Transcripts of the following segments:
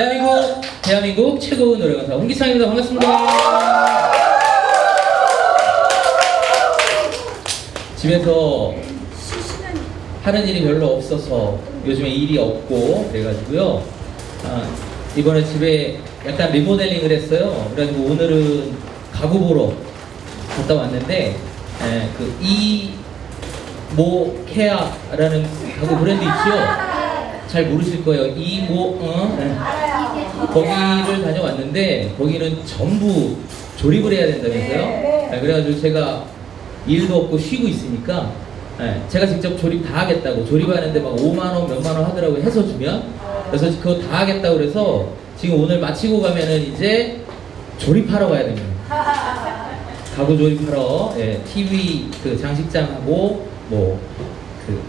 대한민국 대한민국 최고 노래 가사 홍기창입니다. 반갑습니다. 집에서 하는 일이 별로 없어서 요즘에 일이 없고 그래가지고요. 아, 이번에 집에 약간 리모델링을 했어요. 그래가지고 오늘은 가구 보러 갔다 왔는데 에, 그 이모케아라는 가구 브랜드 있죠? 잘 모르실 거예요. 이모 어? 네. 거기를 다녀왔는데 거기는 전부 조립을 해야 된다면서요. 네, 그래가지고 제가 일도 없고 쉬고 있으니까 네, 제가 직접 조립 다 하겠다고 조립하는데 막 5만 원 몇만 원 하더라고요. 해서 주면 그래서 그거 다 하겠다고 그래서 지금 오늘 마치고 가면은 이제 조립하러 가야 됩니다. 가구 조립하러 예, TV 그 장식장하고 뭐 그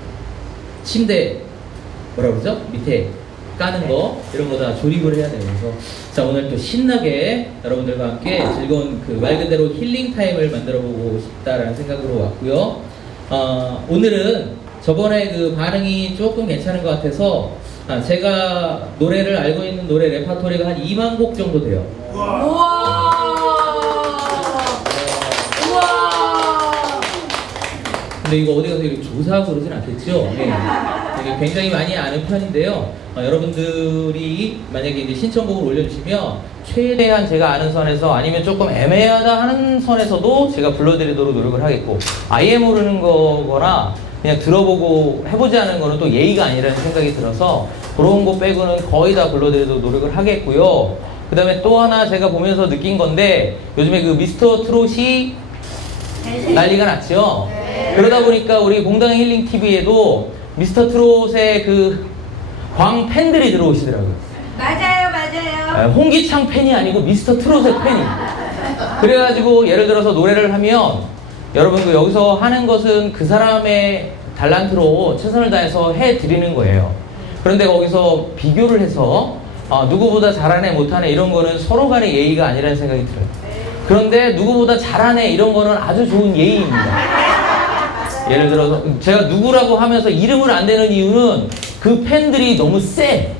침대 뭐라 그러죠? 밑에 까는 거 이런 거 다 조립을 해야 돼요. 그래서 자 오늘 또 신나게 여러분들과 함께 즐거운 그 말 그대로 힐링 타임을 만들어 보고 싶다라는 생각으로 왔고요. 어, 오늘은 저번에 그 반응이 조금 괜찮은 것 같아서 아, 제가 노래를 알고 있는 노래 레파토리가 한 2만 곡 정도 돼요. 우와! 우와! 근데 이거 어디 가서 이렇게 조사하고 그러진 않겠죠? 네. 되게 굉장히 많이 아는 편인데요. 어, 여러분들이 만약에 이제 신청곡을 올려주시면 최대한 제가 아는 선에서 아니면 조금 애매하다 하는 선에서도 제가 불러드리도록 노력을 하겠고 아예 모르는 거거나 그냥 들어보고 해보지 않은 거는 또 예의가 아니라는 생각이 들어서 그런 거 빼고는 거의 다 불러드리도록 노력을 하겠고요. 그 다음에 또 하나 제가 보면서 느낀 건데 요즘에 그 미스터 트롯이 난리가 났죠. 그러다 보니까 우리 공당 힐링 TV에도 미스터 트롯의 그 광 팬들이 들어오시더라고요. 맞아요, 아, 맞아요. 홍기창 팬이 아니고 미스터 트롯의 팬이. 그래가지고 예를 들어서 노래를 하면 여러분 그 여기서 하는 것은 그 사람의 달란트로 최선을 다해서 해 드리는 거예요. 그런데 거기서 비교를 해서 아, 누구보다 잘하네 못하네 이런 거는 서로 간의 예의가 아니라는 생각이 들어요. 그런데 누구보다 잘하네 이런 거는 아주 좋은 예의입니다. 예를 들어서 제가 누구라고 하면서 이름을 안 대는 이유는 그 팬들이 너무 세.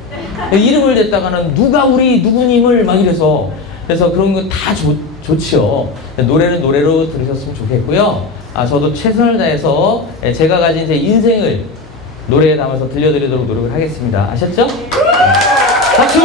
이름을 댔다가는 누가 우리 누구님을 막 이래서 그래서 그런 거다 좋지요. 노래는 노래로 들으셨으면 좋겠고요. 아 저도 최선을 다해서 제가 가진 제 인생을 노래에 담아서 들려드리도록 노력을 하겠습니다. 아셨죠? 박수!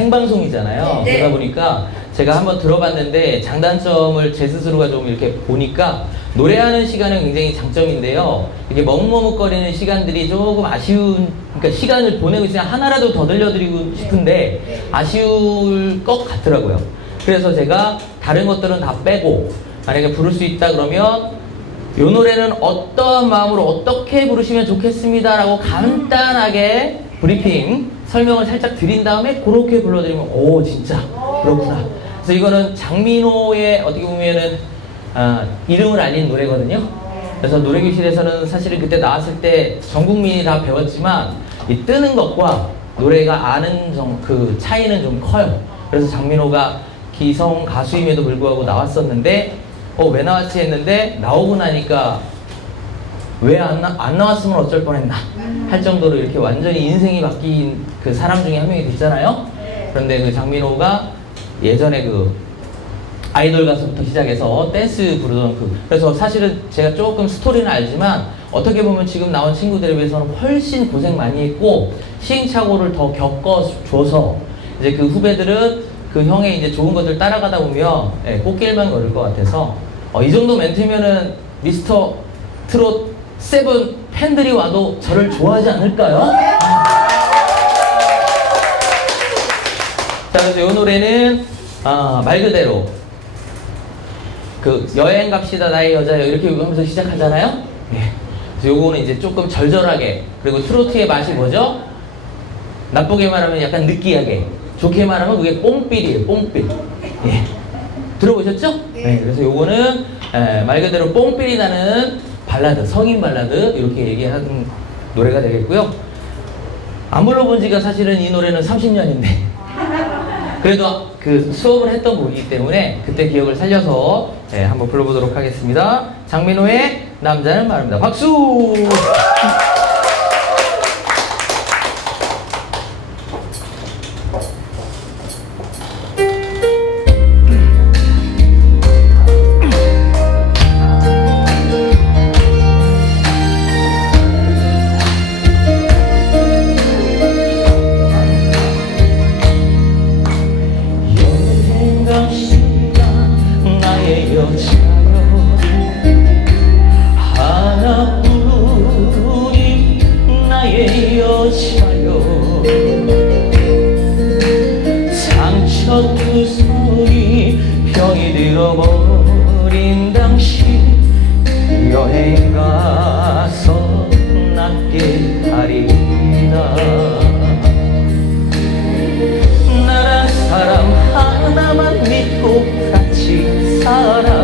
생방송이잖아요. 네. 그러다 보니까 제가 한번 들어봤는데 장단점을 제 스스로가 좀 이렇게 보니까 노래하는 시간은 굉장히 장점인데요. 이게 머뭇머뭇거리는 시간들이 조금 아쉬운, 그러니까 시간을 보내고 있으면 하나라도 더 들려드리고 싶은데 아쉬울 것 같더라고요. 그래서 제가 다른 것들은 다 빼고 만약에 부를 수 있다 그러면 이 노래는 어떠한 마음으로 어떻게 부르시면 좋겠습니다라고 간단하게 브리핑 설명을 살짝 드린 다음에 그렇게 불러드리면 오 진짜 그렇구나. 그래서 이거는 장민호의 어떻게 보면은 아, 이름을 알린 노래거든요. 그래서 노래교실에서는 사실은 그때 나왔을 때 전 국민이 다 배웠지만 이 뜨는 것과 노래가 아는 정, 그 차이는 좀 커요. 그래서 장민호가 기성 가수임에도 불구하고 나왔었는데 어 왜 나왔지 했는데 나오고 나니까 왜안 안 나왔으면 어쩔 뻔했나 할 정도로 이렇게 완전히 인생이 바뀐 그 사람 중에 한 명이 됐잖아요. 그런데 그 장민호가 예전에 그 아이돌 가수부터 시작해서 댄스 부르던 그 그래서 사실은 제가 조금 스토리는 알지만 어떻게 보면 지금 나온 친구들에 비해서는 훨씬 고생 많이 했고 시행착오를 더 겪어줘서 이제 그 후배들은 그 형의 이제 좋은 것들 따라가다 보면 예, 꽃길만 걸을 것 같아서 어, 이 정도 멘트면은 미스터 트롯 세븐 팬들이 와도 저를 좋아하지 않을까요? 자, 그래서 이 노래는 아, 말 그대로 그 여행 갑시다 나의 여자여 이렇게 하면서 시작하잖아요. 예. 그래서 요거는 이제 조금 절절하게 그리고 트로트의 맛이 뭐죠? 나쁘게 말하면 약간 느끼하게 좋게 말하면 그게 뽕삘이에요. 뽕삘. 예. 들어보셨죠? 네. 그래서 요거는 에, 말 그대로 뽕삘이 나는 발라드, 성인 발라드 이렇게 얘기하는 노래가 되겠고요. 안 불러본 지가 사실은 이 노래는 30년인데 그래도 그 수업을 했던 곡이기 때문에 그때 기억을 살려서 예, 한번 불러보도록 하겠습니다. 장민호의 남자는 말합니다. 박수! 같이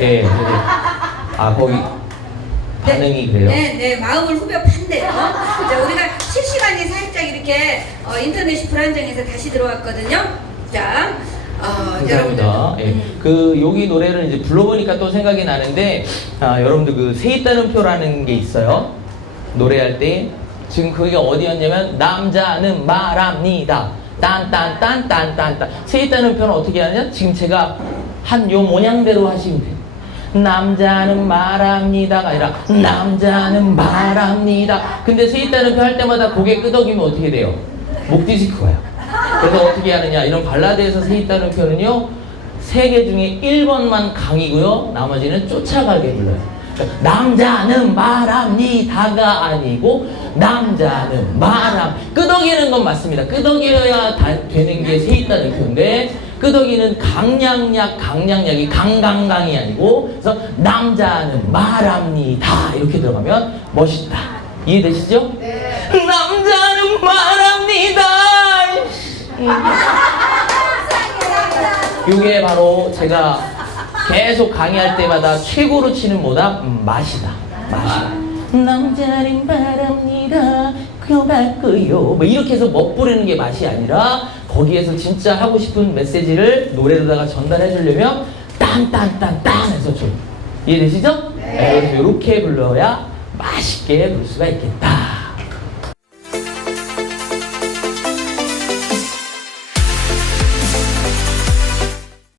예, 네. 아 거기 반응이 그래요? 네, 네, 마음을 후벼 판대요. 자, 우리가 실시간이 살짝 이렇게 어, 인터넷이 불안정해서 다시 들어왔거든요. 자, 어, 감사합니다. 여러분들. 예. 그 여기 노래를 이제 불러보니까 또 생각이 나는데 아, 여러분들 그 세입다는 표라는 게 있어요. 노래할 때 지금 그게 어디였냐면 남자는 말합니다. 딴딴딴딴딴딴 세입다는 표는 어떻게 하냐? 지금 제가 한 요 모양대로 하시면 돼요. 남자는 말합니다가 아니라 남자는 말합니다. 근데 세입다는 표 할 때마다 고개 끄덕이면 어떻게 돼요? 목 디스크가요. 그래서 어떻게 하느냐 이런 발라드에서 세입다는 표는요 세 개 중에 1번만 강이고요 나머지는 쫓아가게 불러요 그러니까 남자는 말합니다가 아니고 남자는 말함 끄덕이는 건 맞습니다 끄덕여야 다- 되는 게 세입다는 표인데 끄덕이는 강량약 강량약이 강강강이 아니고 그래서 남자는 말합니다 이렇게 들어가면 멋있다 이해되시죠? 남자는 말합니다. 이게 바로 제가 계속 강의할 때마다 최고로 치는 모답 음, 맛이다. 맛이다. 남자는 말합니다. 그거요. 뭐 이렇게 해서 멋부리는 게 맛이 아니라 거기에서 진짜 하고 싶은 메시지를 노래로다가 전달해 주려면 딴딴딴딴 해서 좀 이해되시죠? 네. 이렇게 불러야 맛있게 부를 수가 있겠다.